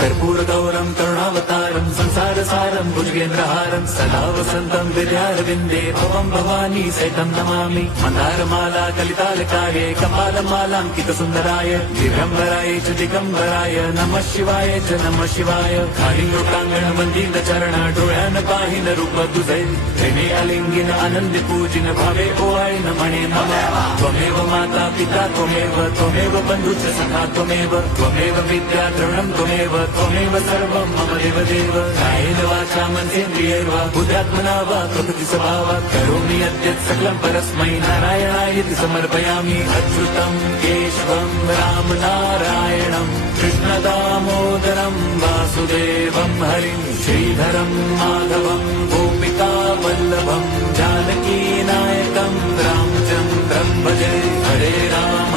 कर्पूरगौरं करुणावतारं संसारसारं भुजगेन्द्रहारं सदा वसन्तं विद्यारविन्दे भवं भवानी सहितं नमामि। मन्दारमाला कलितालकाये कपालमालाङ्कितसुन्दराय दिगम्बराय च दिगम्बराय नमः शिवाय च नमः शिवाय। कालिङ्गोटाङ्गण वन्दितचरण डोळ्यान पाहिन रूप तुझे प्रेमे अलिंगिन आनंदी पूजिन भावे ओवाळीन म्हणे नमः। त्वमेव माता पिता त्वमेव बन्धुश्च सखा त्वमेव विद्या द्रविणं त्वमेव सर्वं मम देवदेव। कायेन वाचा मनसेन्द्रियैर्वा बुद्ध्यात्मना वा प्रकृति स्वभावात् करोमि यद्यत् सकलं परस्मै नारायणायति समर्पयामि। अच्युतं केशवं राम नारायणं कृष्णदामोदरं वासुदेवं हरिं श्रीधरं माधवं गोपिका वल्लभं जानकी नायकं रामचन्द्रं भजे। हरे राम